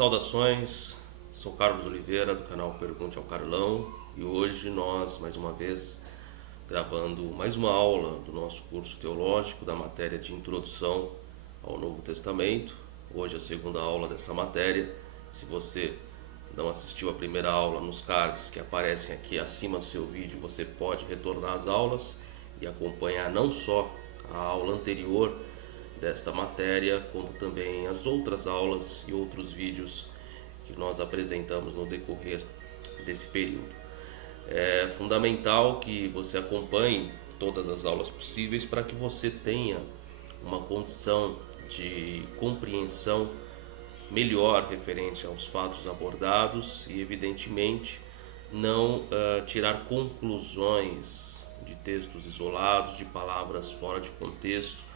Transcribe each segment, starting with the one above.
Saudações, sou Carlos Oliveira do canal Pergunte ao Carlão e hoje nós, mais uma vez, gravando mais uma aula do nosso curso teológico da matéria de Introdução ao Novo Testamento. Hoje a segunda aula dessa matéria. Se você não assistiu a primeira aula, nos cards que aparecem aqui acima do seu vídeo, você pode retornar às aulas e acompanhar não só a aula anterior desta matéria, como também as outras aulas e outros vídeos que nós apresentamos no decorrer desse período. É fundamental que você acompanhe todas as aulas possíveis para que você tenha uma condição de compreensão melhor referente aos fatos abordados e, evidentemente, não tirar conclusões de textos isolados, de palavras fora de contexto,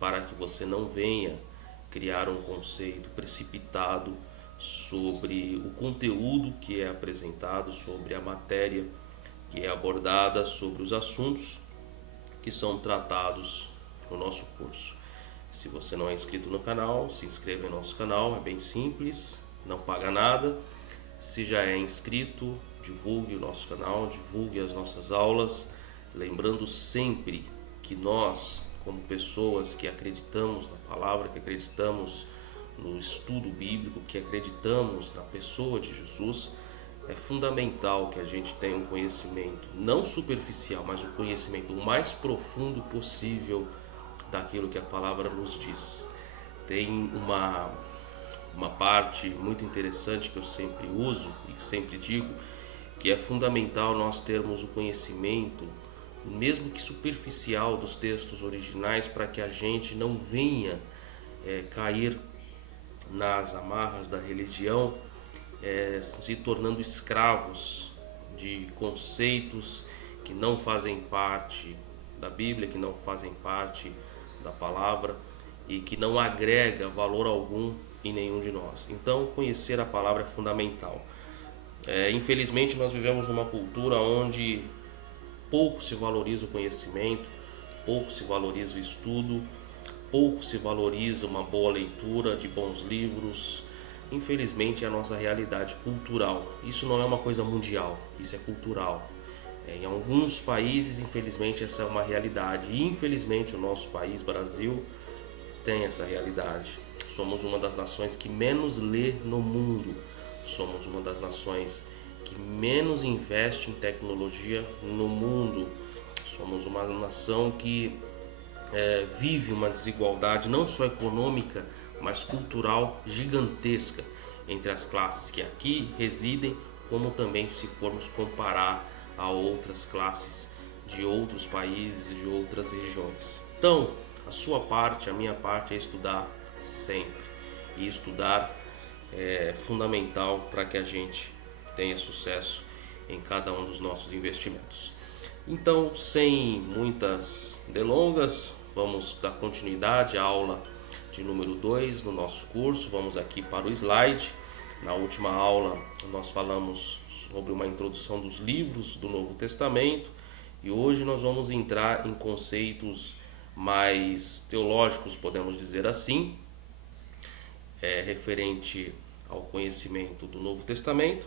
para que você não venha criar um conceito precipitado sobre o conteúdo que é apresentado, sobre a matéria que é abordada, sobre os assuntos que são tratados no nosso curso. Se você não é inscrito no canal, se inscreva em nosso canal, é bem simples, não paga nada. Se já é inscrito, divulgue o nosso canal, divulgue as nossas aulas, lembrando sempre que nós, como pessoas que acreditamos na palavra, que acreditamos no estudo bíblico, que acreditamos na pessoa de Jesus, é fundamental que a gente tenha um conhecimento não superficial, mas um conhecimento o mais profundo possível daquilo que a palavra nos diz. Tem uma parte muito interessante que eu sempre uso e que sempre digo, que é fundamental nós termos o conhecimento, mesmo que superficial, dos textos originais, para que a gente não venha cair nas amarras da religião, se tornando escravos de conceitos que não fazem parte da Bíblia, que não fazem parte da palavra e que não agrega valor algum em nenhum de nós. Então, conhecer a palavra é fundamental. Infelizmente, nós vivemos numa cultura onde pouco se valoriza o conhecimento, pouco se valoriza o estudo, pouco se valoriza uma boa leitura de bons livros. Infelizmente é a nossa realidade cultural. Isso não é uma coisa mundial, isso é cultural. Em alguns países, infelizmente, essa é uma realidade. E infelizmente o nosso país, Brasil, tem essa realidade. Somos uma das nações que menos lê no mundo. Somos uma das nações que menos investe em tecnologia no mundo. Somos uma nação que vive uma desigualdade não só econômica, mas cultural gigantesca entre as classes que aqui residem, como também se formos comparar a outras classes de outros países, de outras regiões. Então, a sua parte, a minha parte é estudar sempre. E estudar é fundamental para que a gente tenha sucesso em cada um dos nossos investimentos. Então, sem muitas delongas, vamos dar continuidade à aula de número 2 no nosso curso. Vamos aqui para o slide. Na última aula nós falamos sobre uma introdução dos livros do Novo Testamento e hoje nós vamos entrar em conceitos mais teológicos, podemos dizer assim, referente ao conhecimento do Novo Testamento.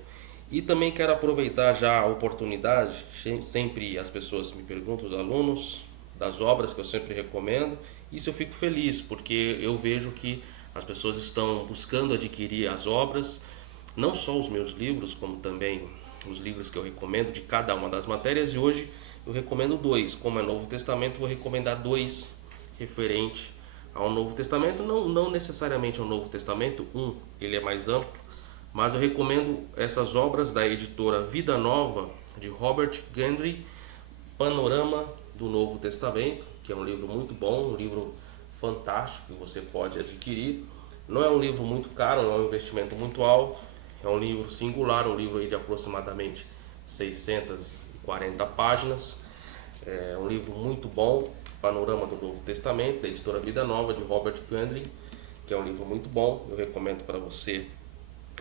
E também quero aproveitar já a oportunidade, sempre as pessoas me perguntam, os alunos, das obras que eu sempre recomendo. Isso eu fico feliz, porque eu vejo que as pessoas estão buscando adquirir as obras, não só os meus livros, como também os livros que eu recomendo de cada uma das matérias. E hoje eu recomendo 2, como é Novo Testamento, vou recomendar 2 referente ao Novo Testamento, não necessariamente ao Novo Testamento, ele é mais amplo, mas eu recomendo essas obras da editora Vida Nova, de Robert Gundry, Panorama do Novo Testamento, que é um livro muito bom, um livro fantástico que você pode adquirir. Não é um livro muito caro, não é um investimento muito alto, é um livro singular, um livro aí de aproximadamente 640 páginas. É um livro muito bom, Panorama do Novo Testamento, da editora Vida Nova, de Robert Gundry, que é um livro muito bom, eu recomendo para você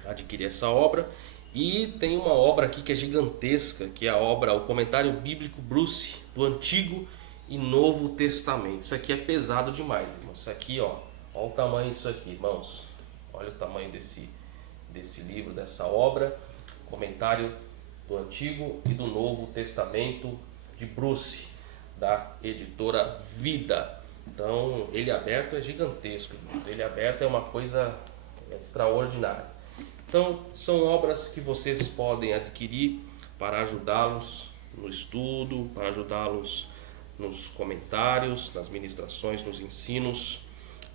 adquirir essa obra. E tem uma obra aqui que é gigantesca, que é a obra, o Comentário Bíblico Bruce, do Antigo e Novo Testamento. Isso aqui é pesado demais, irmãos. Isso aqui, olha o tamanho disso aqui, irmãos. Olha o tamanho desse livro, dessa obra, comentário do Antigo e do Novo Testamento de Bruce, da editora Vida. Então, ele aberto é gigantesco, ele aberto é uma coisa extraordinária. Então, são obras que vocês podem adquirir para ajudá-los no estudo, para ajudá-los nos comentários, nas ministrações, nos ensinos.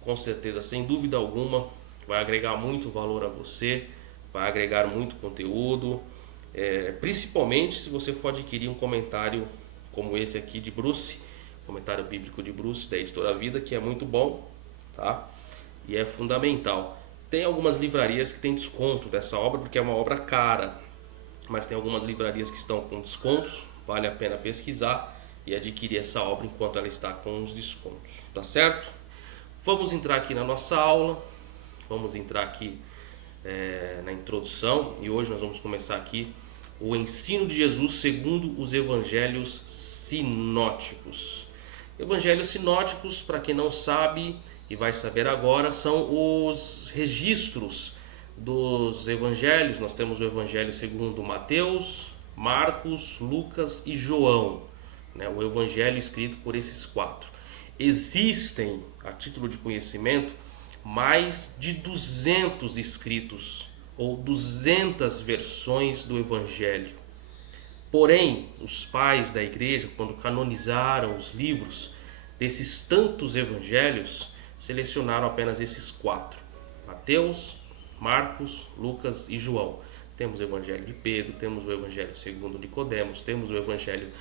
Com certeza, sem dúvida alguma, vai agregar muito valor a você, vai agregar muito conteúdo, principalmente se você for adquirir um comentário como esse aqui de Bruce, comentário bíblico de Bruce, da editora Vida, que é muito bom, tá? E é fundamental. Tem algumas livrarias que tem desconto dessa obra, porque é uma obra cara, mas tem algumas livrarias que estão com descontos, vale a pena pesquisar e adquirir essa obra enquanto ela está com os descontos, tá certo? Vamos entrar aqui na nossa aula, vamos entrar aqui na introdução, e hoje nós vamos começar aqui o ensino de Jesus segundo os evangelhos sinóticos. Evangelhos sinóticos, para quem não sabe e vai saber agora, são os registros dos evangelhos. Nós temos o evangelho segundo Mateus, Marcos, Lucas e João, né? O evangelho escrito por esses 4. Existem, a título de conhecimento, mais de 200 escritos ou 200 versões do evangelho. Porém, os pais da igreja, quando canonizaram os livros desses tantos evangelhos, selecionaram apenas esses 4: Mateus, Marcos, Lucas e João. Temos o evangelho de Pedro, temos o evangelho segundo Nicodemos, temos o evangelho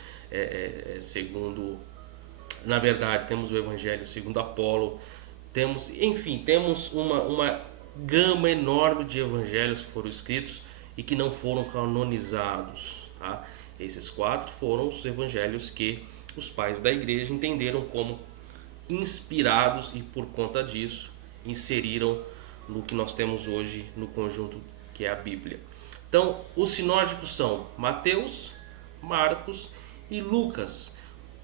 segundo, na verdade, temos o evangelho segundo Apolo, temos uma gama enorme de evangelhos que foram escritos e que não foram canonizados, tá? Esses 4 foram os evangelhos que os pais da igreja entenderam como inspirados e, por conta disso, inseriram no que nós temos hoje no conjunto que é a Bíblia. Então, os sinóticos são Mateus, Marcos e Lucas,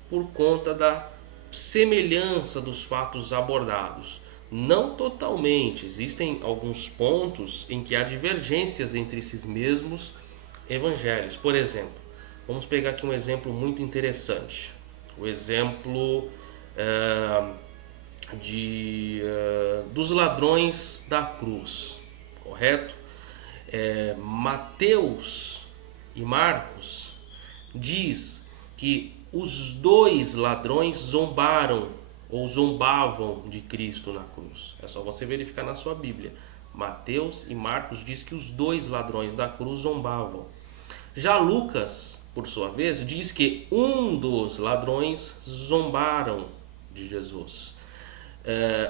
por conta da semelhança dos fatos abordados. Não totalmente, existem alguns pontos em que há divergências entre esses mesmos evangelhos. Por exemplo, vamos pegar aqui um exemplo muito interessante. O exemplo dos ladrões da cruz, correto? Mateus e Marcos diz que os 2 ladrões zombaram ou zombavam de Cristo na cruz. É só você verificar na sua Bíblia. Mateus e Marcos diz que os 2 ladrões da cruz zombavam. Já Lucas, por sua vez, diz que um dos ladrões zombaram de Jesus.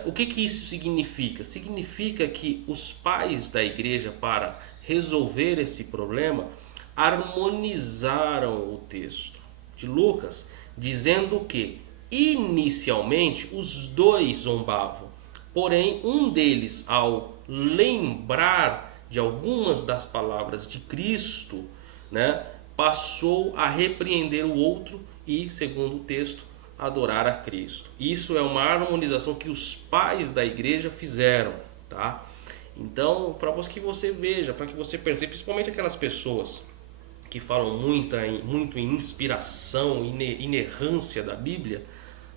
O que isso significa? Significa que os pais da igreja, para resolver esse problema, harmonizaram o texto de Lucas, dizendo que inicialmente os 2 zombavam, porém um deles, ao lembrar de algumas das palavras de Cristo, né, passou a repreender o outro e, segundo o texto, adorar a Cristo. Isso é uma harmonização que os pais da igreja fizeram, tá? Então, para que você veja, para que você perceba, principalmente aquelas pessoas que falam muito em inspiração, inerrância da Bíblia,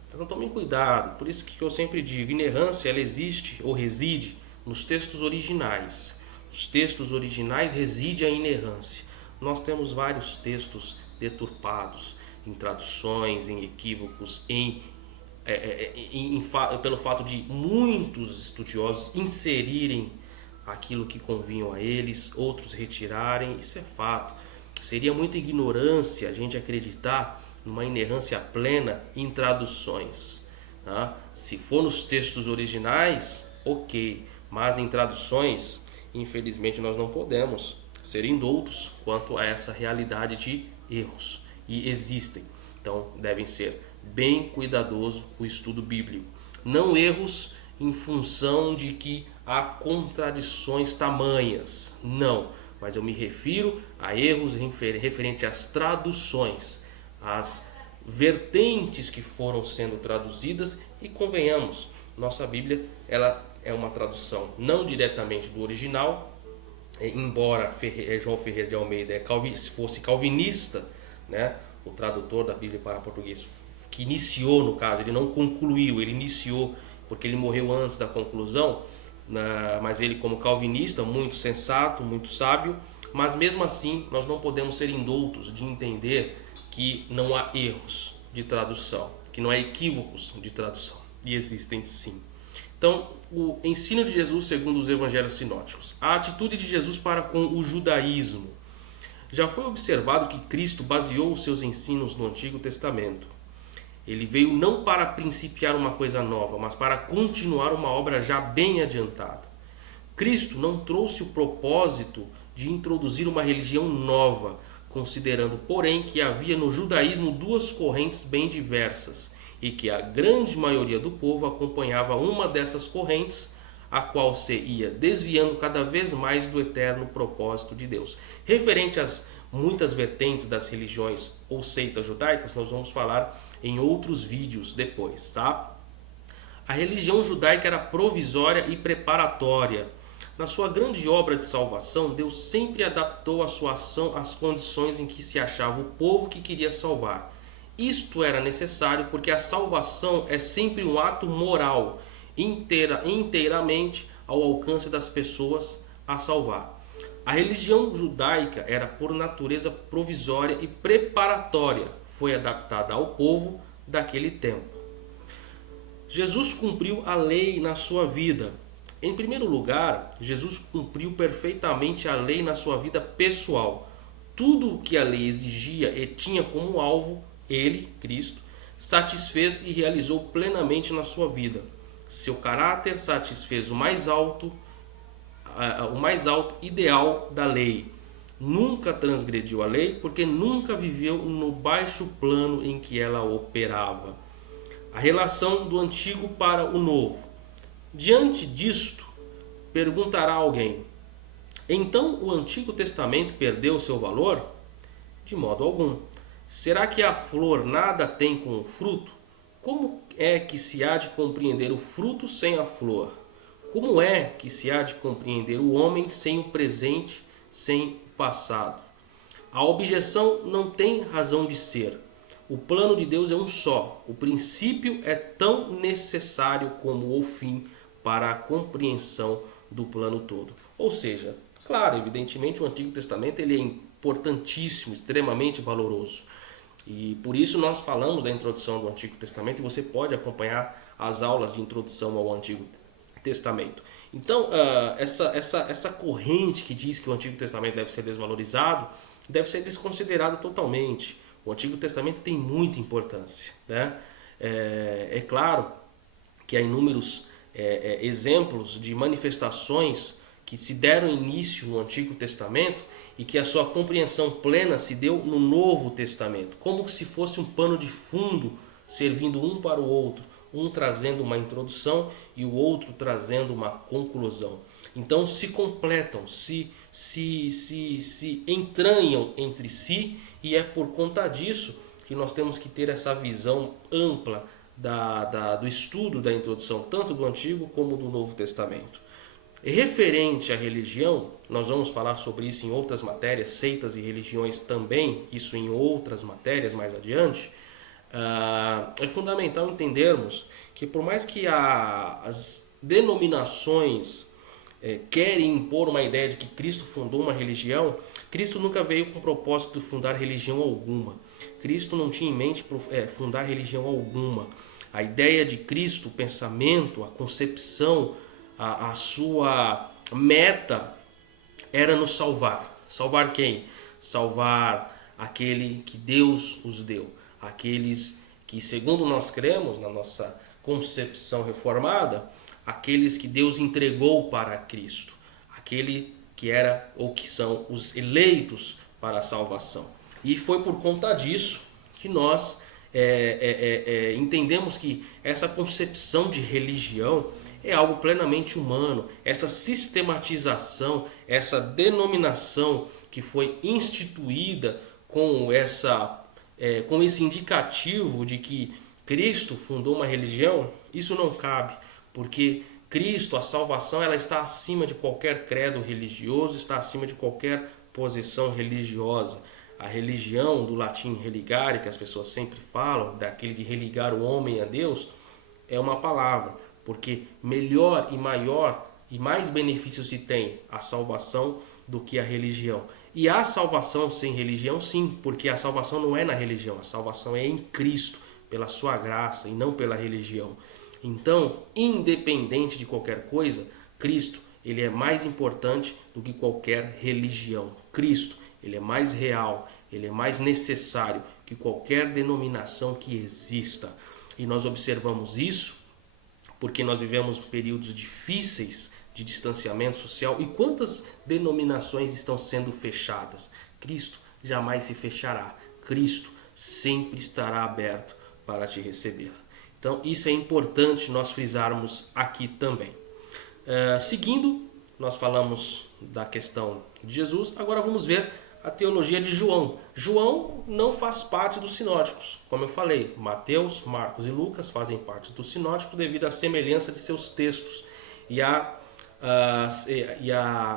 então tomem cuidado. Por isso que eu sempre digo, inerrância ela existe ou reside nos textos originais. Os textos originais reside a inerrância. Nós temos vários textos deturpados, em traduções, em equívocos, pelo fato de muitos estudiosos inserirem aquilo que convinham a eles, outros retirarem. Isso é fato. Seria muita ignorância a gente acreditar numa inerrância plena em traduções, tá? Se for nos textos originais, ok, mas em traduções, infelizmente, nós não podemos ser indoutos quanto a essa realidade de erros, e existem. Então devem ser bem cuidadoso o estudo bíblico. Não erros em função de que há contradições tamanhas, não, mas eu me refiro a erros referente às traduções, às vertentes que foram sendo traduzidas. E convenhamos, nossa Bíblia ela é uma tradução não diretamente do original, embora João Ferreira de Almeida fosse calvinista, né, o tradutor da Bíblia para português, que iniciou, no caso, ele não concluiu, ele iniciou, porque ele morreu antes da conclusão, mas ele, como calvinista, muito sensato, muito sábio, mas mesmo assim nós não podemos ser indoutos de entender que não há erros de tradução, que não há equívocos de tradução, e existem sim. Então, o ensino de Jesus segundo os evangelhos sinóticos. A atitude de Jesus para com o judaísmo. Já foi observado que Cristo baseou os seus ensinos no Antigo Testamento. Ele veio não para principiar uma coisa nova, mas para continuar uma obra já bem adiantada. Cristo não trouxe o propósito de introduzir uma religião nova, considerando, porém, que havia no judaísmo duas correntes bem diversas e que a grande maioria do povo acompanhava uma dessas correntes, a qual se ia desviando cada vez mais do eterno propósito de Deus. Referente às muitas vertentes das religiões ou seitas judaicas, nós vamos falar em outros vídeos depois, tá? A religião judaica era provisória e preparatória. Na sua grande obra de salvação, Deus sempre adaptou a sua ação às condições em que se achava o povo que queria salvar. Isto era necessário porque a salvação é sempre um ato moral, inteiramente ao alcance das pessoas a salvar. A religião judaica era por natureza provisória e preparatória, foi adaptada ao povo daquele tempo. Jesus cumpriu a lei na sua vida. Em primeiro lugar, Jesus cumpriu perfeitamente a lei na sua vida pessoal. Tudo o que a lei exigia e tinha como alvo, ele, Cristo, satisfez e realizou plenamente na sua vida. Seu caráter satisfez o mais alto ideal da lei. Nunca transgrediu a lei porque nunca viveu no baixo plano em que ela operava. A relação do antigo para o novo. Diante disto, perguntará alguém: então o Antigo Testamento perdeu seu valor? De modo algum. Será que a flor nada tem com o fruto? Como é que se há de compreender o fruto sem a flor? Como é que se há de compreender o homem sem o presente, sem o passado? A objeção não tem razão de ser. O plano de Deus é um só. O princípio é tão necessário como o fim para a compreensão do plano todo. Ou seja, claro, evidentemente o Antigo Testamento ele é importantíssimo, extremamente valoroso. E por isso nós falamos da introdução do Antigo Testamento e você pode acompanhar as aulas de introdução ao Antigo Testamento. Então, essa corrente que diz que o Antigo Testamento deve ser desvalorizado, deve ser desconsiderado totalmente. O Antigo Testamento tem muita importância, né? É claro que há inúmeros exemplos de manifestações que se deram início no Antigo Testamento e que a sua compreensão plena se deu no Novo Testamento, como se fosse um pano de fundo servindo um para o outro, um trazendo uma introdução e o outro trazendo uma conclusão. Então se completam, se entranham entre si, e é por conta disso que nós temos que ter essa visão ampla do estudo da introdução, tanto do Antigo como do Novo Testamento. Referente à religião, nós vamos falar sobre isso em outras matérias, seitas e religiões também, isso em outras matérias mais adiante. É fundamental entendermos que por mais que as denominações querem impor uma ideia de que Cristo fundou uma religião, Cristo nunca veio com o propósito de fundar religião alguma. Cristo não tinha em mente fundar religião alguma. A ideia de Cristo, o pensamento, a concepção, a sua meta era nos salvar. Salvar quem? Salvar aquele que Deus os deu. Aqueles que, segundo nós cremos, na nossa concepção reformada, aqueles que Deus entregou para Cristo. Aquele que era ou que são os eleitos para a salvação. E foi por conta disso que nós entendemos que essa concepção de religião é algo plenamente humano. Essa sistematização, essa denominação que foi instituída com esse indicativo de que Cristo fundou uma religião, isso não cabe, porque Cristo, a salvação, ela está acima de qualquer credo religioso, está acima de qualquer posição religiosa. A religião, do latim religare, que as pessoas sempre falam, daquele de religar o homem a Deus, é uma palavra, porque melhor e maior e mais benefícios se tem a salvação do que a religião. E há salvação sem religião, sim, porque a salvação não é na religião, a salvação é em Cristo, pela sua graça e não pela religião. Então, independente de qualquer coisa, Cristo, ele é mais importante do que qualquer religião. Cristo, ele é mais real, ele é mais necessário que qualquer denominação que exista. E nós observamos isso porque nós vivemos períodos difíceis de distanciamento social. E quantas denominações estão sendo fechadas? Cristo jamais se fechará. Cristo sempre estará aberto para te receber. Então isso é importante nós frisarmos aqui também. Seguindo, nós falamos da questão de Jesus, agora vamos ver a teologia de João. João não faz parte dos sinóticos, como eu falei. Mateus, Marcos e Lucas fazem parte dos sinóticos devido à semelhança de seus textos e a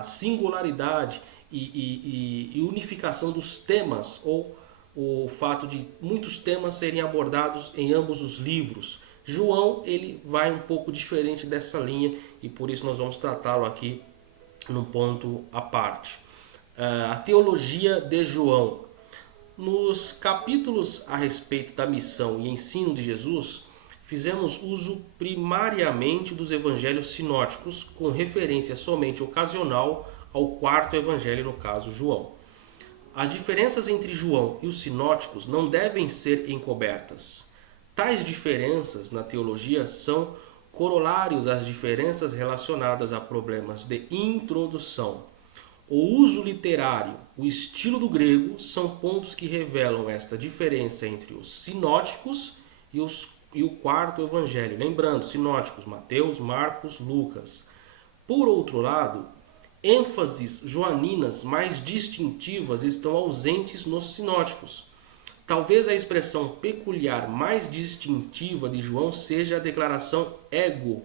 singularidade e unificação dos temas, ou o fato de muitos temas serem abordados em ambos os livros. João, ele vai um pouco diferente dessa linha e por isso nós vamos tratá-lo aqui num ponto à parte. A teologia de João. Nos capítulos a respeito da missão e ensino de Jesus, fizemos uso primariamente dos evangelhos sinóticos, com referência somente ocasional ao quarto evangelho, no caso João. As diferenças entre João e os sinóticos não devem ser encobertas. Tais diferenças na teologia são corolários às diferenças relacionadas a problemas de introdução. O uso literário, o estilo do grego são pontos que revelam esta diferença entre os sinóticos e o quarto evangelho. Lembrando, sinóticos, Mateus, Marcos, Lucas. Por outro lado, ênfases joaninas mais distintivas estão ausentes nos sinóticos. Talvez a expressão peculiar mais distintiva de João seja a declaração ego,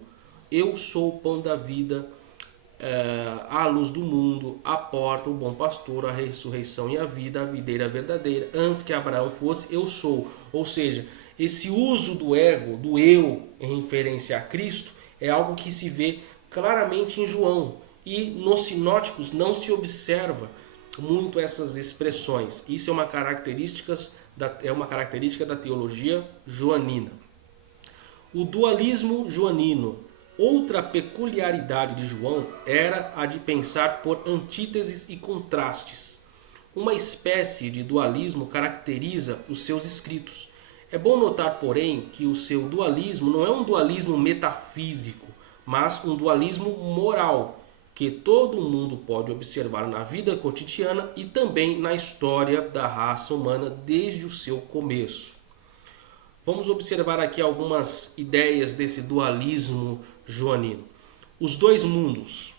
eu sou o pão da vida, a luz do mundo, a porta, o bom pastor, a ressurreição e a vida, a videira verdadeira. Antes que Abraão fosse, eu sou. Ou seja, esse uso do ego, do eu, em referência a Cristo, é algo que se vê claramente em João. E nos sinóticos não se observa muito essas expressões. Isso é uma característica da teologia joanina. O dualismo joanino. Outra peculiaridade de João era a de pensar por antíteses e contrastes. Uma espécie de dualismo caracteriza os seus escritos. É bom notar, porém, que o seu dualismo não é um dualismo metafísico, mas um dualismo moral, que todo mundo pode observar na vida cotidiana e também na história da raça humana desde o seu começo. Vamos observar aqui algumas ideias desse dualismo joanino. Os dois mundos.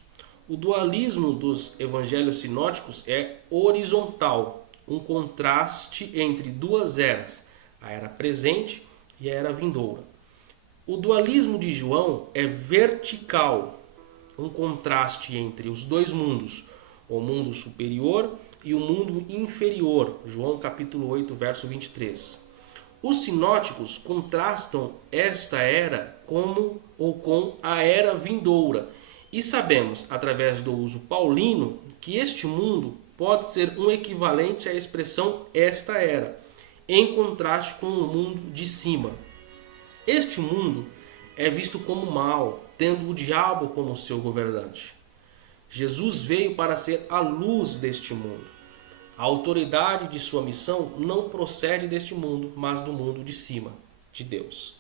O dualismo dos evangelhos sinóticos é horizontal, um contraste entre duas eras, a era presente e a era vindoura. O dualismo de João é vertical, um contraste entre os dois mundos, o mundo superior e o mundo inferior. João capítulo 8, verso 23. Os sinóticos contrastam esta era com a era vindoura. E sabemos, através do uso paulino, que este mundo pode ser um equivalente à expressão esta era, em contraste com o mundo de cima. Este mundo é visto como mau, tendo o diabo como seu governante. Jesus veio para ser a luz deste mundo. A autoridade de sua missão não procede deste mundo, mas do mundo de cima, de Deus.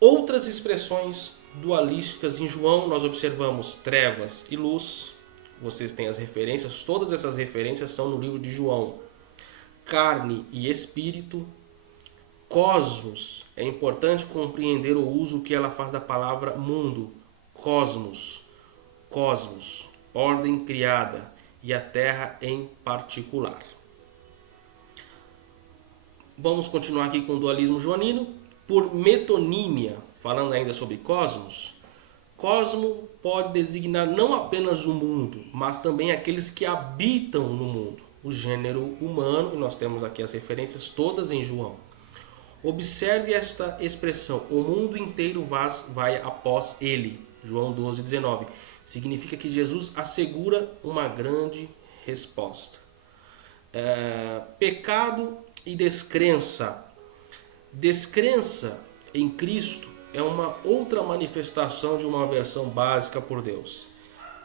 Outras expressões dualísticas em João, nós observamos trevas e luz. Vocês têm as referências, todas essas referências são no livro de João. Carne e espírito. Cosmos. É importante compreender o uso que ela faz da palavra mundo. Cosmos. Cosmos. Ordem criada. E a terra em particular. Vamos continuar aqui com o dualismo joanino. Por metonímia, falando ainda sobre cosmos, Cosmo pode designar não apenas o mundo, mas também aqueles que habitam no mundo, o gênero humano, e nós temos aqui as referências todas em João. Observe esta expressão, o mundo inteiro vai após ele, João 12:19. Significa que Jesus assegura uma grande resposta. Pecado e descrença. Descrença em Cristo é uma outra manifestação de uma aversão básica por Deus.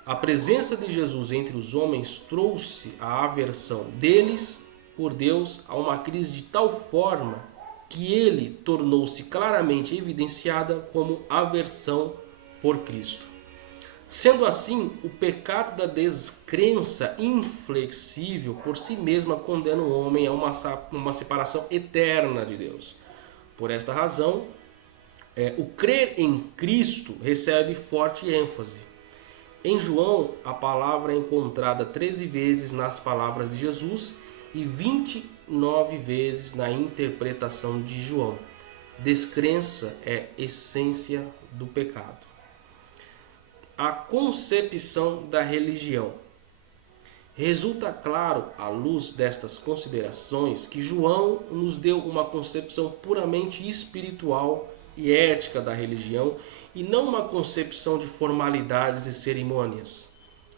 A presença de Jesus entre os homens trouxe a aversão deles por Deus a uma crise de tal forma que ele tornou-se claramente evidenciada como aversão por Cristo. Sendo assim, o pecado da descrença inflexível por si mesma condena o homem a uma separação eterna de Deus. Por esta razão, o crer em Cristo recebe forte ênfase. Em João, a palavra é encontrada 13 vezes nas palavras de Jesus e 29 vezes na interpretação de João. Descrença é essência do pecado. A concepção da religião. Resulta claro, à luz destas considerações, que João nos deu uma concepção puramente espiritual e ética da religião e não uma concepção de formalidades e cerimônias.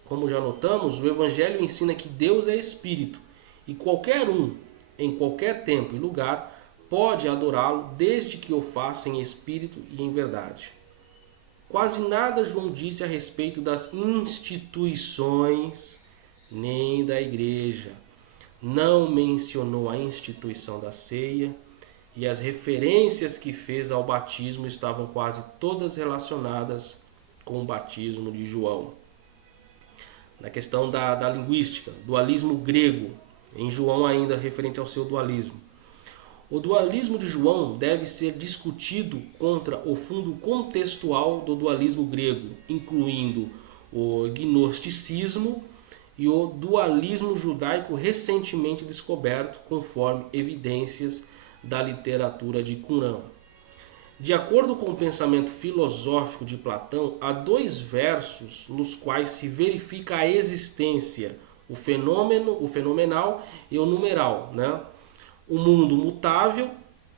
Como já notamos, o Evangelho ensina que Deus é Espírito e qualquer um, em qualquer tempo e lugar, pode adorá-lo desde que o faça em espírito e em verdade. Quase nada João disse a respeito das instituições nem da igreja. Não mencionou a instituição da ceia e as referências que fez ao batismo estavam quase todas relacionadas com o batismo de João. Na questão da linguística, dualismo grego, em João ainda referente ao seu dualismo. O dualismo de João deve ser discutido contra o fundo contextual do dualismo grego, incluindo o gnosticismo e o dualismo judaico recentemente descoberto, conforme evidências da literatura de Qumran. De acordo com o pensamento filosófico de Platão, há dois versos nos quais se verifica a existência, o fenomenal e o numeral, né? O mundo mutável,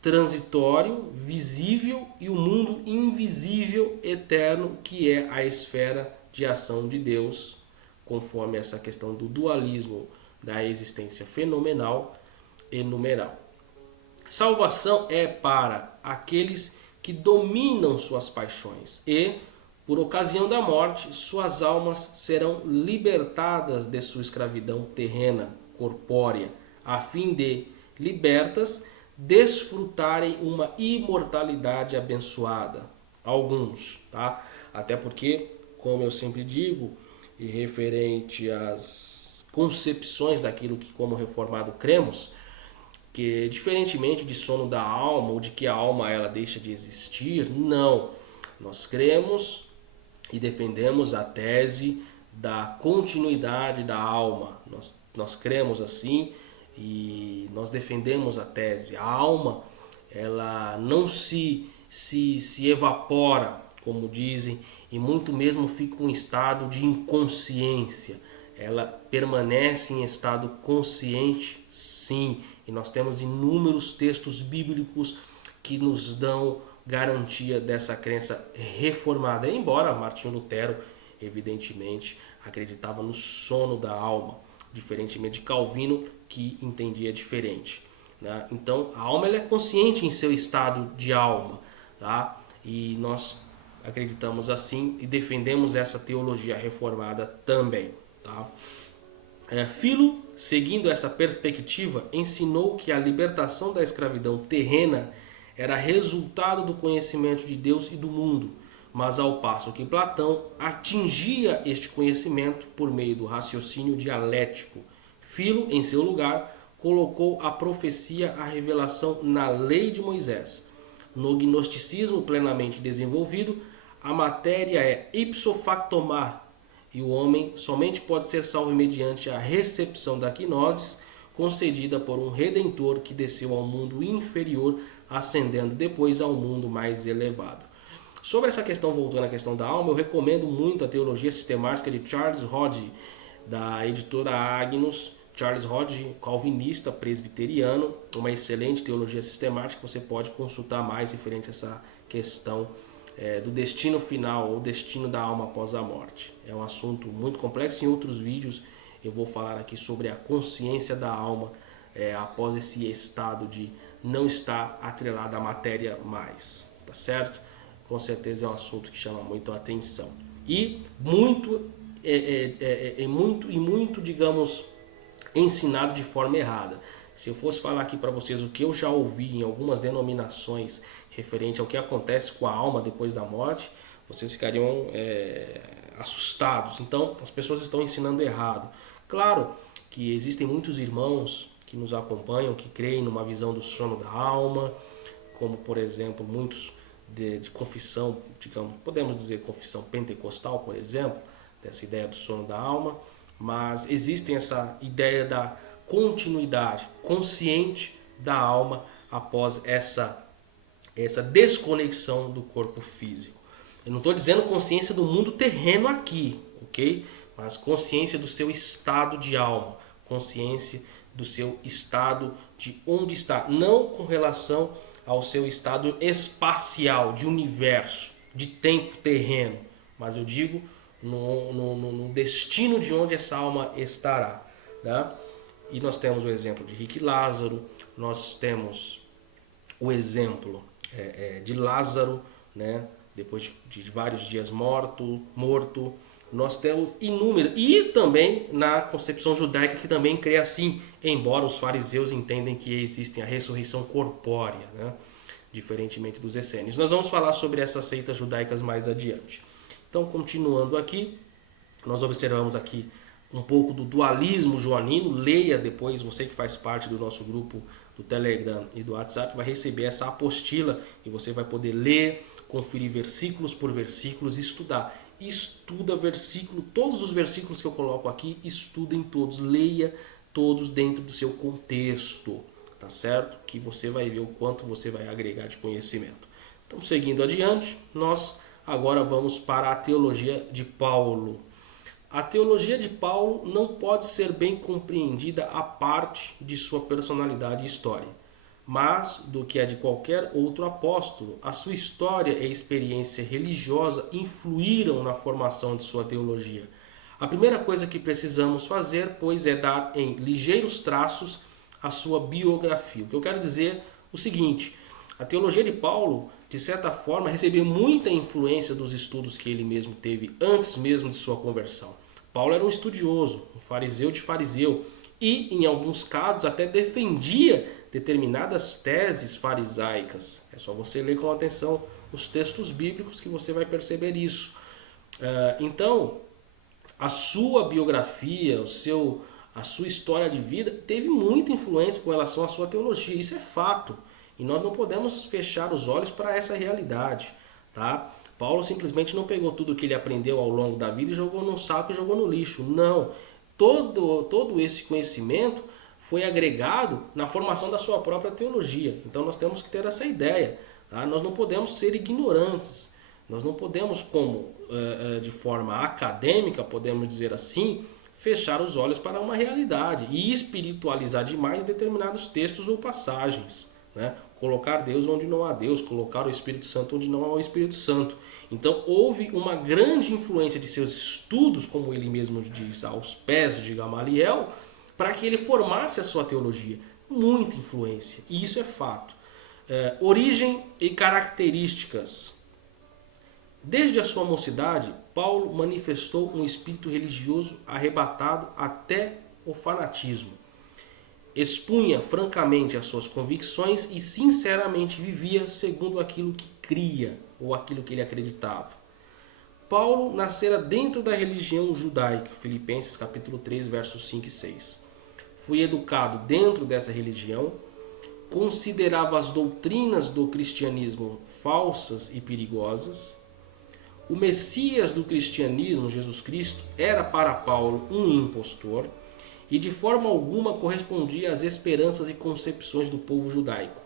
transitório, visível e o mundo invisível, eterno, que é a esfera de ação de Deus, conforme essa questão do dualismo da existência fenomenal e numeral. Salvação é para aqueles que dominam suas paixões e, por ocasião da morte, suas almas serão libertadas de sua escravidão terrena, corpórea, a fim de, libertas, desfrutarem uma imortalidade abençoada. Alguns, tá? Até porque, como eu sempre digo, e referente às concepções daquilo que como reformado cremos, que diferentemente de sono da alma ou de que a alma ela deixa de existir, não. Nós cremos e defendemos a tese da continuidade da alma. Nós cremos assim e nós defendemos a tese. A alma ela não se evapora, como dizem, e muito mesmo fica em estado de inconsciência. Ela permanece em estado consciente, sim, e nós temos inúmeros textos bíblicos que nos dão garantia dessa crença reformada, embora Martinho Lutero, evidentemente, acreditava no sono da alma, diferentemente de Calvino, que entendia diferente, né? Então, a alma ela é consciente em seu estado de alma, tá? E nós acreditamos assim e defendemos essa teologia reformada também. Tá? Filo, seguindo essa perspectiva, ensinou que a libertação da escravidão terrena era resultado do conhecimento de Deus e do mundo, mas ao passo que Platão atingia este conhecimento por meio do raciocínio dialético. Filo, em seu lugar, colocou a profecia, a revelação na lei de Moisés. No gnosticismo plenamente desenvolvido, a matéria é ipso facto ma, e o homem somente pode ser salvo mediante a recepção da gnosis concedida por um redentor que desceu ao mundo inferior, ascendendo depois ao mundo mais elevado. Sobre essa questão, voltando à questão da alma, eu recomendo muito a Teologia Sistemática de Charles Hodge, da editora Agnus. Charles Hodge, calvinista, presbiteriano, uma excelente teologia sistemática. Você pode consultar mais referente a essa questão do destino final ou destino da alma após a morte. É um assunto muito complexo. Em outros vídeos eu vou falar aqui sobre a consciência da alma após esse estado de não estar atrelado à matéria mais, tá certo? Com certeza é um assunto que chama muito a atenção e muito, digamos, ensinado de forma errada. Se eu fosse falar aqui para vocês o que eu já ouvi em algumas denominações referente ao que acontece com a alma depois da morte, vocês ficariam assustados. Então, as pessoas estão ensinando errado. Claro que existem muitos irmãos que nos acompanham, que creem numa visão do sono da alma, como, por exemplo, muitos de confissão, digamos, podemos dizer confissão pentecostal, por exemplo, dessa ideia do sono da alma. Mas existe essa ideia da continuidade consciente da alma após essa desconexão do corpo físico. Eu não estou dizendo consciência do mundo terreno aqui, ok? Mas consciência do seu estado de alma, consciência do seu estado de onde está, não com relação ao seu estado espacial, de universo, de tempo terreno, mas eu digo no destino de onde essa alma estará, né? E nós temos o exemplo de Rick Lázaro, nós temos o exemplo de Lázaro, né? Depois de vários dias morto, nós temos inúmeros, e também na concepção judaica que também crê assim, embora os fariseus entendem que existe a ressurreição corpórea, né? Diferentemente dos essênios. Nós vamos falar sobre essas seitas judaicas mais adiante. Então, continuando aqui, nós observamos aqui um pouco do dualismo joanino. Leia depois, você que faz parte do nosso grupo do Telegram e do WhatsApp, vai receber essa apostila e você vai poder ler, conferir versículos por versículos e estudar. Estuda versículo, todos os versículos que eu coloco aqui, estudem todos, leia todos dentro do seu contexto, tá certo? Que você vai ver o quanto você vai agregar de conhecimento. Então, seguindo adiante, nós agora vamos para a teologia de Paulo. A teologia de Paulo não pode ser bem compreendida à parte de sua personalidade e história, mas do que a de qualquer outro apóstolo. A sua história e experiência religiosa influíram na formação de sua teologia. A primeira coisa que precisamos fazer, pois, é dar em ligeiros traços a sua biografia. O que eu quero dizer é o seguinte: a teologia de Paulo, de certa forma, recebeu muita influência dos estudos que ele mesmo teve antes mesmo de sua conversão. Paulo era um estudioso, um fariseu de fariseu, e em alguns casos até defendia determinadas teses farisaicas. É só você ler com atenção os textos bíblicos que você vai perceber isso. Então, a sua biografia, a sua história de vida teve muita influência com relação à sua teologia. Isso é fato. E nós não podemos fechar os olhos para essa realidade, tá? Paulo simplesmente não pegou tudo que ele aprendeu ao longo da vida e jogou num saco e jogou no lixo. Não. Todo esse conhecimento foi agregado na formação da sua própria teologia. Então nós temos que ter essa ideia, tá? Nós não podemos ser ignorantes. Nós não podemos, de forma acadêmica, podemos dizer assim, fechar os olhos para uma realidade e espiritualizar demais determinados textos ou passagens, né? Colocar Deus onde não há Deus, colocar o Espírito Santo onde não há o Espírito Santo. Então houve uma grande influência de seus estudos, como ele mesmo diz, aos pés de Gamaliel, para que ele formasse a sua teologia. Muita influência, e isso é fato. Origem e características. Desde a sua mocidade, Paulo manifestou um espírito religioso arrebatado até o fanatismo. Expunha francamente as suas convicções e sinceramente vivia segundo aquilo que cria ou aquilo que ele acreditava. Paulo nascera dentro da religião judaica, Filipenses capítulo 3, versos 5 e 6. Foi educado dentro dessa religião, considerava as doutrinas do cristianismo falsas e perigosas. O Messias do cristianismo, Jesus Cristo, era para Paulo um impostor e de forma alguma correspondia às esperanças e concepções do povo judaico.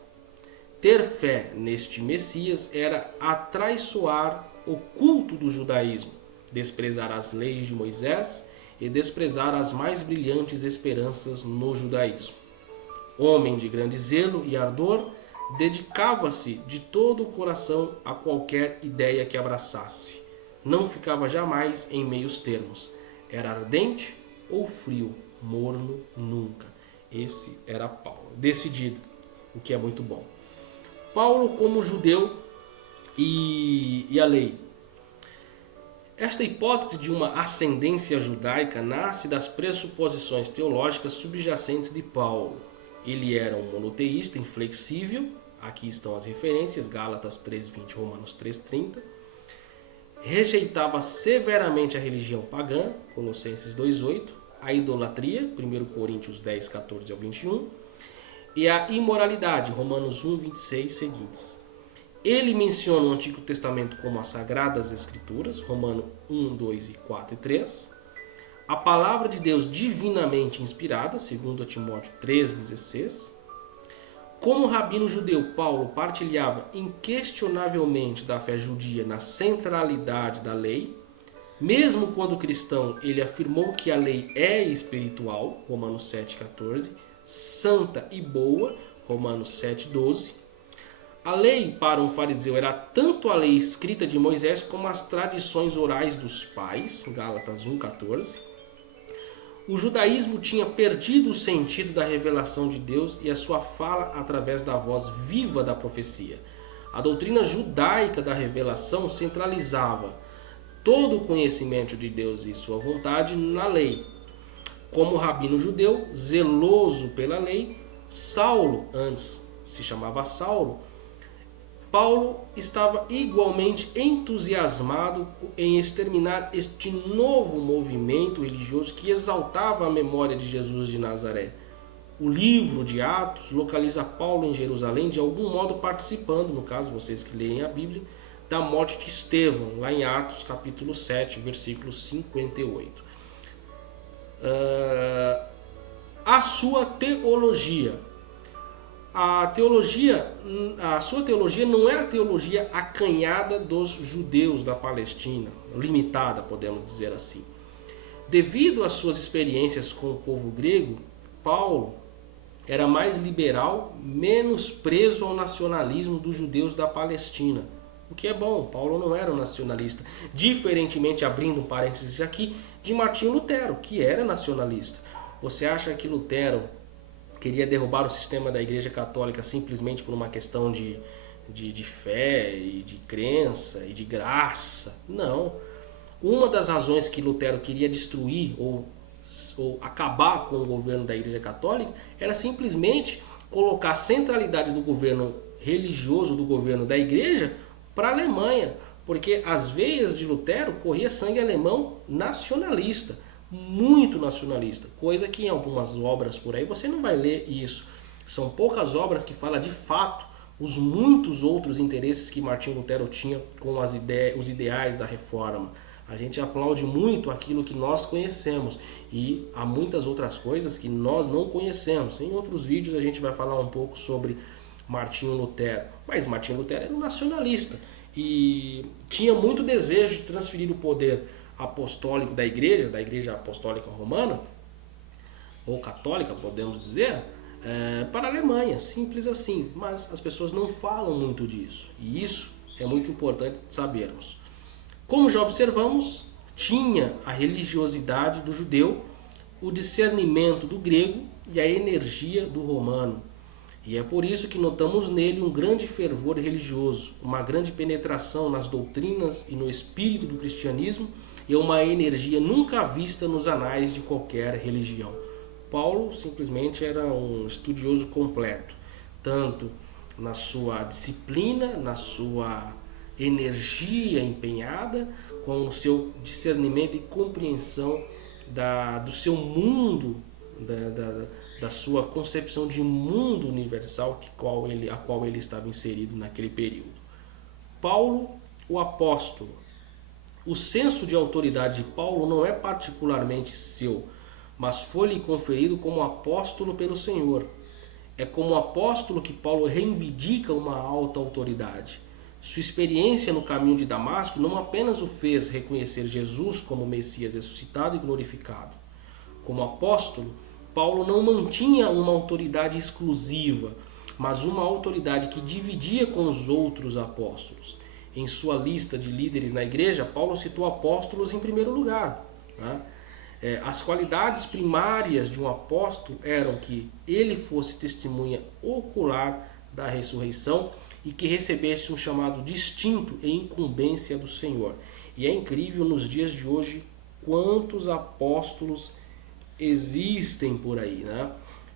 Ter fé neste Messias era atraiçoar o culto do judaísmo, desprezar as leis de Moisés e desprezar as mais brilhantes esperanças no judaísmo. Homem de grande zelo e ardor, dedicava-se de todo o coração a qualquer ideia que abraçasse. Não ficava jamais em meios termos. Era ardente ou frio, morno nunca. Esse era Paulo. Decidido, o que é muito bom. Paulo como judeu e a lei. Esta hipótese de uma ascendência judaica nasce das pressuposições teológicas subjacentes de Paulo. Ele era um monoteísta inflexível, aqui estão as referências, Gálatas 3:20, Romanos 3:30. Rejeitava severamente a religião pagã, Colossenses 2:8, a idolatria, 1 Coríntios 10:14 ao 21, e a imoralidade, Romanos 1:26 seguintes. Ele menciona o Antigo Testamento como as Sagradas Escrituras, Romanos 1, 2, 4 e 3. A palavra de Deus divinamente inspirada, 2 Timóteo 3,16. Como o rabino judeu, Paulo partilhava inquestionavelmente da fé judia na centralidade da lei. Mesmo quando cristão, ele afirmou que a lei é espiritual, Romanos 7,14, santa e boa, Romanos 7,12. A lei para um fariseu era tanto a lei escrita de Moisés como as tradições orais dos pais, Gálatas 1,14. O judaísmo tinha perdido o sentido da revelação de Deus e a sua fala através da voz viva da profecia. A doutrina judaica da revelação centralizava todo o conhecimento de Deus e sua vontade na lei. Como rabino judeu, zeloso pela lei, Saulo, antes se chamava Saulo, Paulo estava igualmente entusiasmado em exterminar este novo movimento religioso que exaltava a memória de Jesus de Nazaré. O livro de Atos localiza Paulo em Jerusalém, de algum modo participando, no caso vocês que leem a Bíblia, da morte de Estevão, lá em Atos capítulo 7, versículo 58. A sua teologia. A sua teologia não é a teologia acanhada dos judeus da Palestina, limitada, podemos dizer assim. Devido às suas experiências com o povo grego, Paulo era mais liberal, menos preso ao nacionalismo dos judeus da Palestina. O que é bom, Paulo não era um nacionalista. Diferentemente, abrindo um parênteses aqui, de Martinho Lutero, que era nacionalista. Você acha que Lutero queria derrubar o sistema da Igreja Católica simplesmente por uma questão de fé e de crença e de graça? Não. Uma das razões que Lutero queria destruir ou acabar com o governo da Igreja Católica era simplesmente colocar a centralidade do governo religioso, do governo da Igreja, para a Alemanha, porque as veias de Lutero corria sangue alemão nacionalista, muito nacionalista, coisa que em algumas obras por aí você não vai ler isso. São poucas obras que falam de fato os muitos outros interesses que Martinho Lutero tinha com os ideais da reforma. A gente aplaude muito aquilo que nós conhecemos e há muitas outras coisas que nós não conhecemos. Em outros vídeos a gente vai falar um pouco sobre Martinho Lutero, mas Martinho Lutero era um nacionalista e tinha muito desejo de transferir o poder apostólico da Igreja Apostólica Romana, ou católica, podemos dizer, para a Alemanha, simples assim. Mas as pessoas não falam muito disso, e isso é muito importante sabermos. Como já observamos, tinha a religiosidade do judeu, o discernimento do grego e a energia do romano. E é por isso que notamos nele um grande fervor religioso, uma grande penetração nas doutrinas e no espírito do cristianismo e uma energia nunca vista nos anais de qualquer religião. Paulo simplesmente era um estudioso completo, tanto na sua disciplina, na sua energia empenhada, como no seu discernimento e compreensão do seu mundo, da sua concepção de mundo universal a qual ele estava inserido naquele período. Paulo, o apóstolo. O senso de autoridade de Paulo não é particularmente seu, mas foi-lhe conferido como apóstolo pelo Senhor. É como apóstolo que Paulo reivindica uma alta autoridade. Sua experiência no caminho de Damasco não apenas o fez reconhecer Jesus como Messias ressuscitado e glorificado. Como apóstolo, Paulo não mantinha uma autoridade exclusiva, mas uma autoridade que dividia com os outros apóstolos. Em sua lista de líderes na igreja, Paulo citou apóstolos em primeiro lugar. Né? As qualidades primárias de um apóstolo eram que ele fosse testemunha ocular da ressurreição e que recebesse um chamado distinto e incumbência do Senhor. E é incrível nos dias de hoje quantos apóstolos existem por aí, né?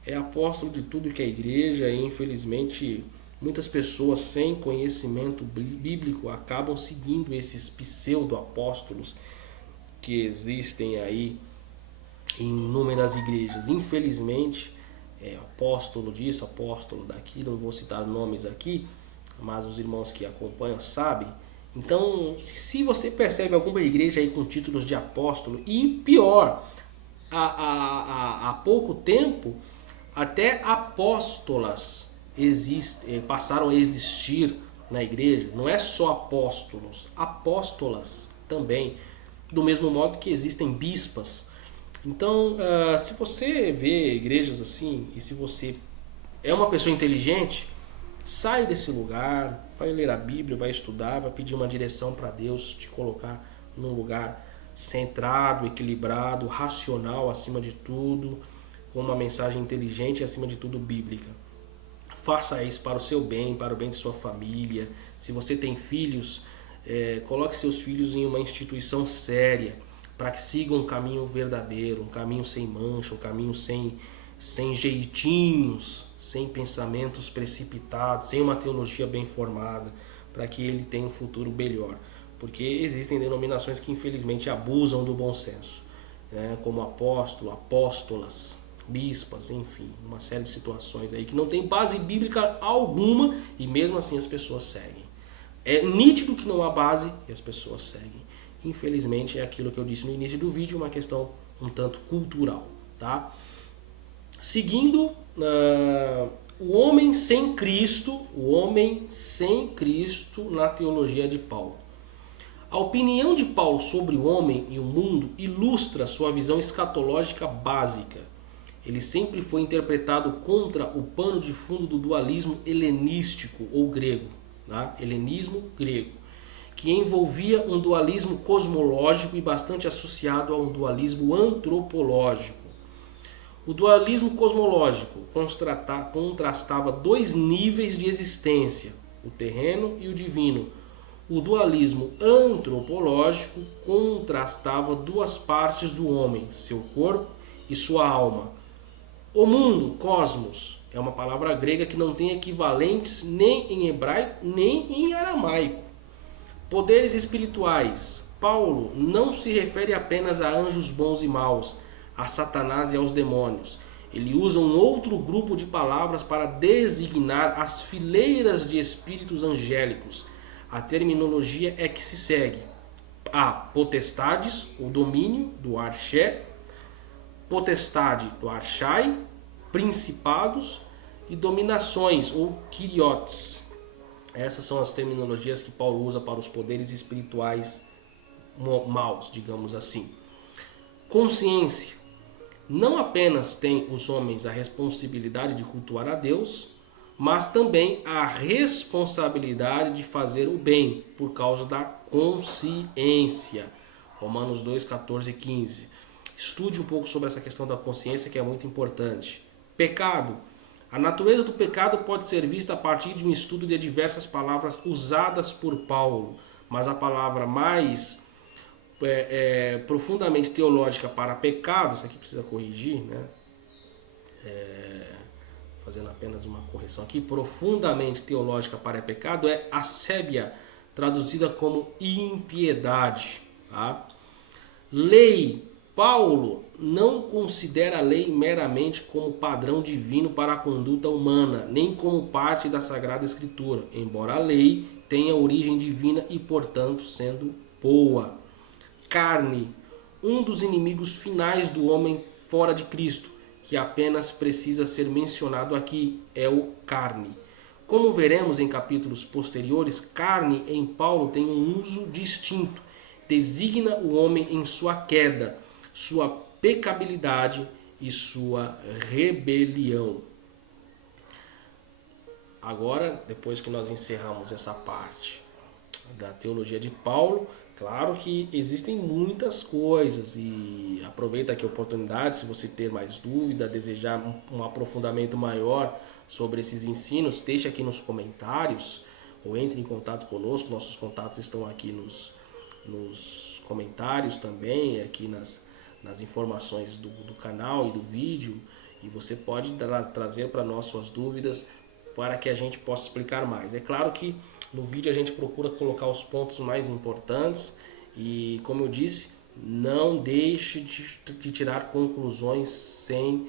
É apóstolo de tudo que é igreja e infelizmente muitas pessoas sem conhecimento bíblico acabam seguindo esses pseudo-apóstolos que existem aí em inúmeras igrejas. Infelizmente, apóstolo disso, apóstolo daqui, não vou citar nomes aqui, mas os irmãos que acompanham sabem. Então, se você percebe alguma igreja aí com títulos de apóstolo, e pior, há pouco tempo, até apóstolas passaram a existir na igreja. Não é só apóstolos, apóstolas também, do mesmo modo que existem bispas. Então, se você vê igrejas assim, e se você é uma pessoa inteligente, sai desse lugar, vai ler a Bíblia, vai estudar, vai pedir uma direção para Deus te colocar num lugar centrado, equilibrado, racional acima de tudo, com uma mensagem inteligente e acima de tudo bíblica. Faça isso para o seu bem, para o bem de sua família. Se você tem filhos, coloque seus filhos em uma instituição séria, para que sigam um caminho verdadeiro, um caminho sem mancha, um caminho sem jeitinhos, sem pensamentos precipitados, sem uma teologia bem formada, para que ele tenha um futuro melhor. Porque existem denominações que infelizmente abusam do bom senso, né? Como apóstolo, apóstolas, bispas, enfim, uma série de situações aí que não tem base bíblica alguma e mesmo assim as pessoas seguem. É nítido que não há base e as pessoas seguem. Infelizmente é aquilo que eu disse no início do vídeo, uma questão um tanto cultural, tá? Seguindo, o homem sem Cristo na teologia de Paulo. A opinião de Paulo sobre o homem e o mundo ilustra sua visão escatológica básica. Ele sempre foi interpretado contra o pano de fundo do dualismo helenístico ou grego, tá? Helenismo grego, que envolvia um dualismo cosmológico e bastante associado a um dualismo antropológico. O dualismo cosmológico contrastava dois níveis de existência, o terreno e o divino. O dualismo antropológico contrastava duas partes do homem, seu corpo e sua alma. O mundo, cosmos, é uma palavra grega que não tem equivalentes nem em hebraico nem em aramaico. Poderes espirituais. Paulo não se refere apenas a anjos bons e maus, a Satanás e aos demônios. Ele usa um outro grupo de palavras para designar as fileiras de espíritos angélicos. A terminologia é que se segue: a potestades, o domínio do arché, potestade do archai, principados e dominações ou quiriotes. Essas são as terminologias que Paulo usa para os poderes espirituais maus, digamos assim. Consciência. Não apenas têm os homens a responsabilidade de cultuar a Deus, mas também a responsabilidade de fazer o bem, por causa da consciência. Romanos 2, 14 e 15. Estude um pouco sobre essa questão da consciência, que é muito importante. Pecado. A natureza do pecado pode ser vista a partir de um estudo de diversas palavras usadas por Paulo, mas a palavra mais profundamente teológica para pecado, isso aqui precisa corrigir, né? Fazendo apenas uma correção aqui, profundamente teológica para pecado é assébia, traduzida como impiedade. Tá? Lei. Paulo não considera a lei meramente como padrão divino para a conduta humana, nem como parte da Sagrada Escritura, embora a lei tenha origem divina e, portanto, sendo boa. Carne, um dos inimigos finais do homem fora de Cristo, que apenas precisa ser mencionado aqui, é o carne. Como veremos em capítulos posteriores, carne em Paulo tem um uso distinto. Designa o homem em sua queda, sua pecabilidade e sua rebelião. Agora, depois que nós encerramos essa parte da teologia de Paulo, claro que existem muitas coisas e aproveita aqui a oportunidade, se você ter mais dúvida, desejar um aprofundamento maior sobre esses ensinos, deixe aqui nos comentários ou entre em contato conosco, nossos contatos estão aqui nos comentários também, aqui nas informações do canal e do vídeo, e você pode trazer para nós suas dúvidas para que a gente possa explicar mais. É claro que no vídeo a gente procura colocar os pontos mais importantes e, como eu disse, não deixe de tirar conclusões sem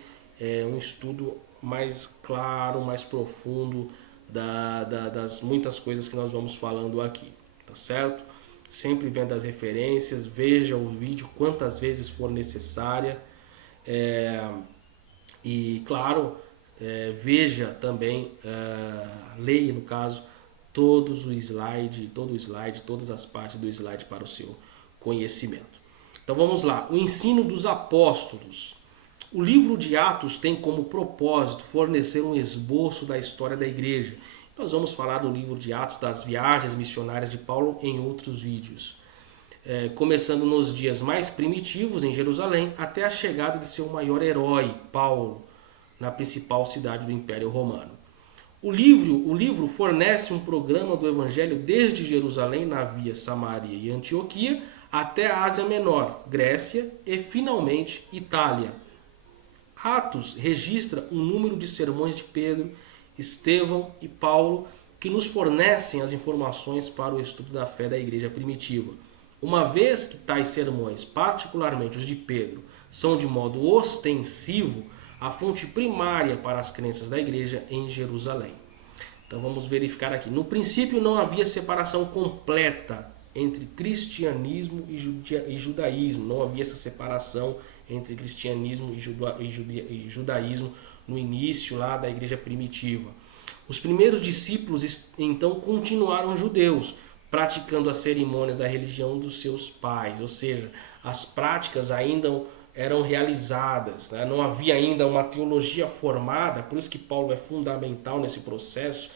um estudo mais claro, mais profundo das muitas coisas que nós vamos falando aqui, tá certo? Sempre vendo as referências, veja o vídeo quantas vezes for necessária e, claro, veja também, leia no caso, todo o slide, todas as partes do slide para o seu conhecimento. Então vamos lá, o ensino dos apóstolos. O livro de Atos tem como propósito fornecer um esboço da história da igreja. Nós vamos falar do livro de Atos, das viagens missionárias de Paulo em outros vídeos. Começando nos dias mais primitivos em Jerusalém até a chegada de seu maior herói, Paulo, na principal cidade do Império Romano. O livro fornece um programa do Evangelho desde Jerusalém, na via Samaria e Antioquia, até a Ásia Menor, Grécia e, finalmente, Itália. Atos registra um número de sermões de Pedro, Estevão e Paulo que nos fornecem as informações para o estudo da fé da igreja primitiva. Uma vez que tais sermões, particularmente os de Pedro, são de modo ostensivo a fonte primária para as crenças da igreja em Jerusalém. Então vamos verificar aqui. No princípio não havia separação completa entre cristianismo e judaísmo. Não havia essa separação entre cristianismo e judaísmo no início lá da igreja primitiva. Os primeiros discípulos então continuaram judeus, praticando as cerimônias da religião dos seus pais, ou seja, as práticas ainda eram realizadas, né? Não havia ainda uma teologia formada, por isso que Paulo é fundamental nesse processo.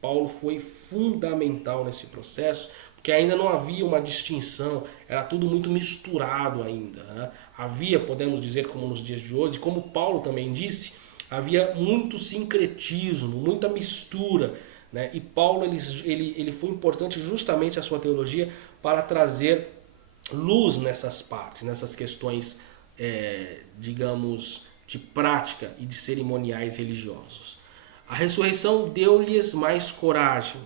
Paulo foi fundamental nesse processo, porque ainda não havia uma distinção, era tudo muito misturado ainda, né? Havia, podemos dizer, como nos dias de hoje, como Paulo também disse, havia muito sincretismo, muita mistura, né? E Paulo ele foi importante justamente a sua teologia para trazer luz nessas partes, nessas questões, digamos, de prática e de cerimoniais religiosos. A ressurreição deu-lhes mais coragem.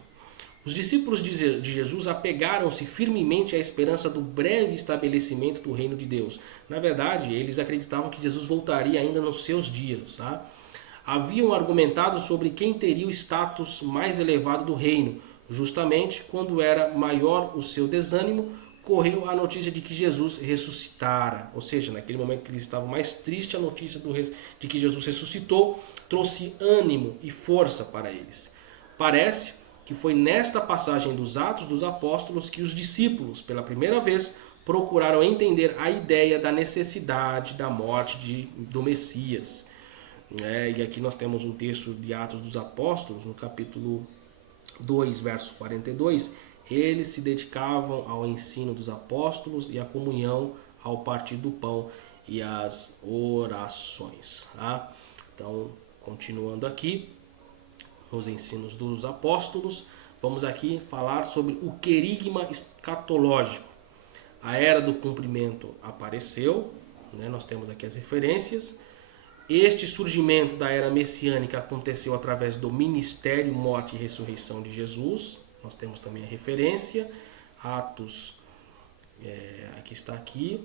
Os discípulos de Jesus apegaram-se firmemente à esperança do breve estabelecimento do reino de Deus. Na verdade, eles acreditavam que Jesus voltaria ainda nos seus dias. Tá? Haviam argumentado sobre quem teria o status mais elevado do reino. Justamente quando era maior o seu desânimo, correu a notícia de que Jesus ressuscitara. Ou seja, naquele momento que eles estavam mais tristes, a notícia de que Jesus ressuscitou trouxe ânimo e força para eles. Parece que foi nesta passagem dos Atos dos Apóstolos que os discípulos, pela primeira vez, procuraram entender a ideia da necessidade da morte do Messias. E aqui nós temos um texto de Atos dos Apóstolos, no capítulo 2, verso 42. Eles se dedicavam ao ensino dos apóstolos e à comunhão, ao partir do pão e às orações. Tá? Então, continuando aqui, nos ensinos dos apóstolos, vamos aqui falar sobre o querigma escatológico. A era do cumprimento apareceu, né? Nós temos aqui as referências. Este surgimento da era messiânica aconteceu através do ministério, morte e ressurreição de Jesus. Nós temos também a referência, Atos, aqui está aqui.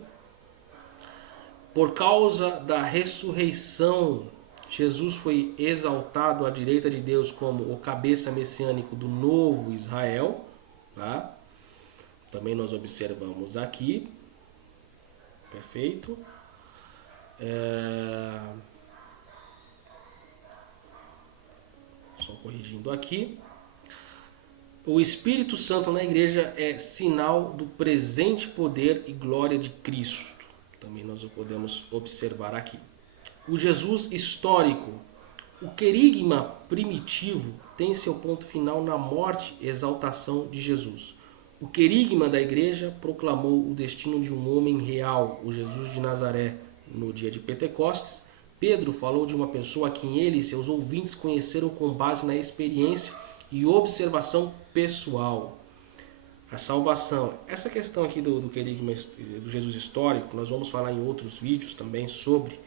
Por causa da ressurreição, Jesus foi exaltado à direita de Deus como o cabeça messiânico do novo Israel. Tá? Também nós observamos aqui. Perfeito. corrigindo aqui. O Espírito Santo na igreja é sinal do presente poder e glória de Cristo. Também nós o podemos observar aqui. O Jesus histórico. O querigma primitivo tem seu ponto final na morte e exaltação de Jesus. O querigma da igreja proclamou o destino de um homem real, o Jesus de Nazaré, no dia de Pentecostes. Pedro falou de uma pessoa a quem ele e seus ouvintes conheceram com base na experiência e observação pessoal. A salvação. Essa questão aqui do querigma do Jesus histórico, nós vamos falar em outros vídeos também sobre,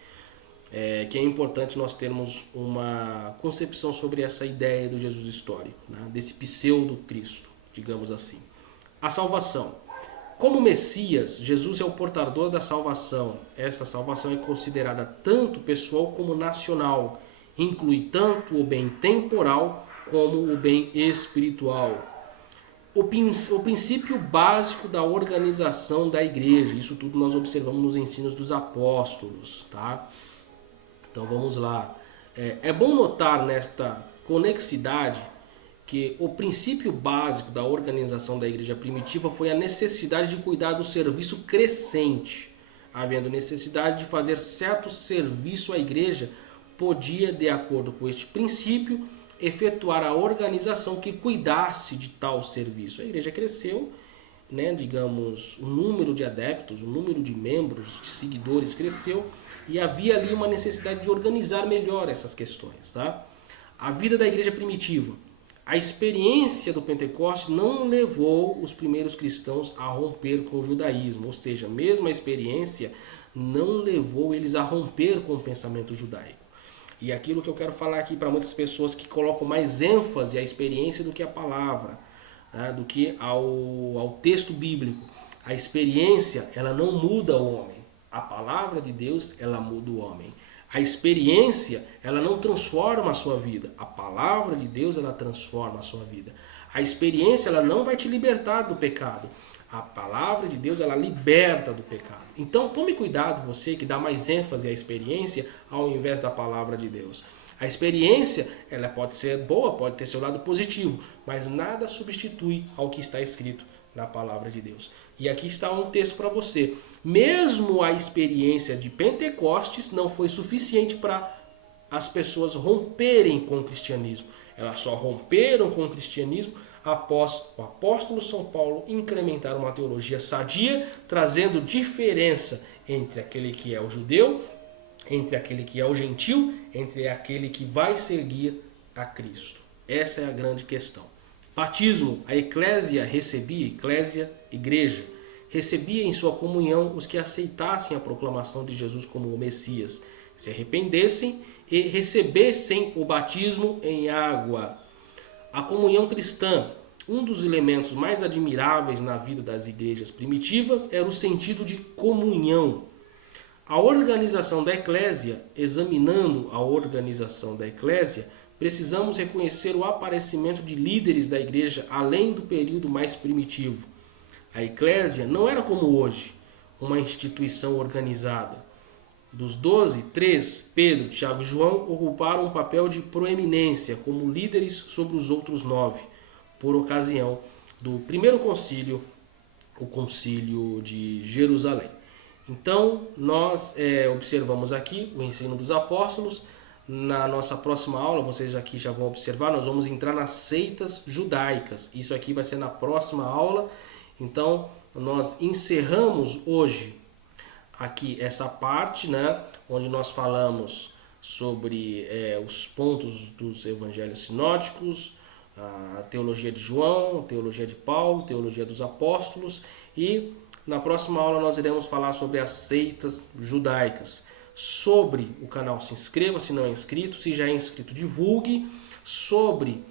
que é importante nós termos uma concepção sobre essa ideia do Jesus histórico, né? Desse pseudo-Cristo, digamos assim. A salvação. Como Messias, Jesus é o portador da salvação. Esta salvação é considerada tanto pessoal como nacional. Inclui tanto o bem temporal como o bem espiritual. O princípio básico da organização da igreja. Isso tudo nós observamos nos ensinos dos apóstolos, tá? Então vamos lá. É bom notar nesta conexidade que o princípio básico da organização da igreja primitiva foi a necessidade de cuidar do serviço crescente. Havendo necessidade de fazer certo serviço, a igreja podia, de acordo com este princípio, efetuar a organização que cuidasse de tal serviço. A igreja cresceu, né, digamos, o número de adeptos, o número de membros, de seguidores cresceu, e havia ali uma necessidade de organizar melhor essas questões. Tá? A vida da igreja primitiva. A experiência do Pentecostes não levou os primeiros cristãos a romper com o judaísmo, ou seja, mesmo a experiência não levou eles a romper com o pensamento judaico. E aquilo que eu quero falar aqui para muitas pessoas que colocam mais ênfase à experiência do que à palavra, né, do que ao texto bíblico. A experiência, ela não muda o homem. A palavra de Deus, ela muda o homem. A experiência, ela não transforma a sua vida. A palavra de Deus, ela transforma a sua vida. A experiência, ela não vai te libertar do pecado. A palavra de Deus, ela liberta do pecado. Então, tome cuidado, você que dá mais ênfase à experiência ao invés da palavra de Deus. A experiência, ela pode ser boa, pode ter seu lado positivo, mas nada substitui ao que está escrito na palavra de Deus. E aqui está um texto para você. Mesmo a experiência de Pentecostes não foi suficiente para as pessoas romperem com o cristianismo. Elas só romperam com o cristianismo após o apóstolo São Paulo incrementar uma teologia sadia, trazendo diferença entre aquele que é o judeu, entre aquele que é o gentil, entre aquele que vai seguir a Cristo. Essa é a grande questão. Batismo. A eclésia recebia, igreja, recebia em sua comunhão os que aceitassem a proclamação de Jesus como o Messias, se arrependessem e recebessem o batismo em água. A comunhão cristã, um dos elementos mais admiráveis na vida das igrejas primitivas, era o sentido de comunhão. A organização da eclésia, examinando a organização da eclésia, precisamos reconhecer o aparecimento de líderes da igreja além do período mais primitivo. A eclésia não era como hoje, uma instituição organizada. Dos 12, 3, Pedro, Tiago e João ocuparam um papel de proeminência como líderes sobre os outros 9, por ocasião do primeiro concílio, o concílio de Jerusalém. Então, nós observamos aqui o ensino dos apóstolos. Na nossa próxima aula, vocês aqui já vão observar, nós vamos entrar nas seitas judaicas. Isso aqui vai ser na próxima aula. Então, nós encerramos hoje aqui essa parte, né, onde nós falamos sobre os pontos dos evangelhos sinóticos, a teologia de João, a teologia de Paulo, a teologia dos apóstolos, e na próxima aula nós iremos falar sobre as seitas judaicas. Sobre o canal, se inscreva se não é inscrito, se já é inscrito divulgue. Sobre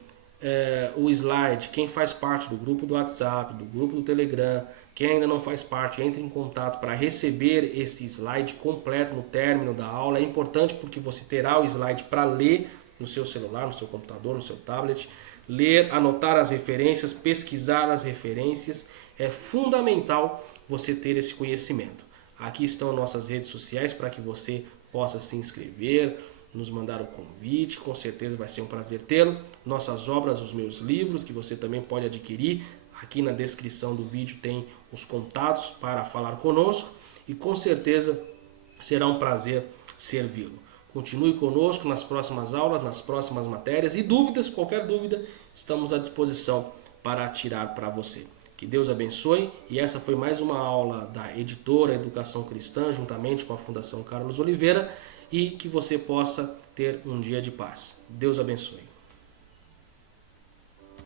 o slide, quem faz parte do grupo do WhatsApp, do grupo do Telegram, quem ainda não faz parte, entre em contato para receber esse slide completo no término da aula. É importante porque você terá o slide para ler no seu celular, no seu computador, no seu tablet, ler, anotar as referências, pesquisar as referências. É fundamental você ter esse conhecimento. Aqui estão nossas redes sociais para que você possa se inscrever, nos mandar o convite, com certeza vai ser um prazer tê-lo. Nossas obras, os meus livros, que você também pode adquirir, aqui na descrição do vídeo tem os contatos para falar conosco e com certeza será um prazer servi-lo. Continue conosco nas próximas aulas, nas próximas matérias e dúvidas, qualquer dúvida, estamos à disposição para tirar para você. Que Deus abençoe e essa foi mais uma aula da editora Educação Cristã, juntamente com a Fundação Carlos Oliveira, e que você possa ter um dia de paz. Deus abençoe.